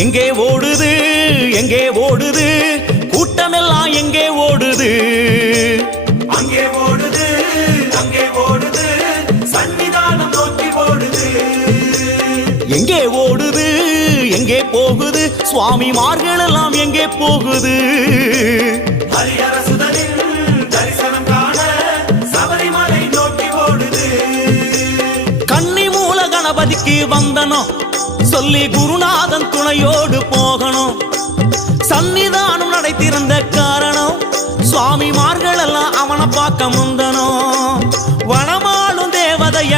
எங்கே ஓடுது எங்கே ஓடுது கூட்டமெல்லாம் எங்கே ஓடுது அங்கே ஓடுது அங்கே ஓடுது சன்னிதானம் நோக்கி ஓடுது எங்கே ஓடுது எங்கே போகுது சுவாமிமார்கள் எல்லாம் எங்கே போகுது ஹரிஹரசுதனின் தரிசனம் காண சபரிமலை நோக்கி ஓடுது கன்னி மூல கணபதிக்கு வந்தனம் சொல்லி குருநாதன் துணையோடு போகணும் சன்னிதானம் நடை திறந்த காரணம் சுவாமிமார்கள் எல்லாம் அவனை பார்க்க முந்தனும் வனமாளும் தேவதைய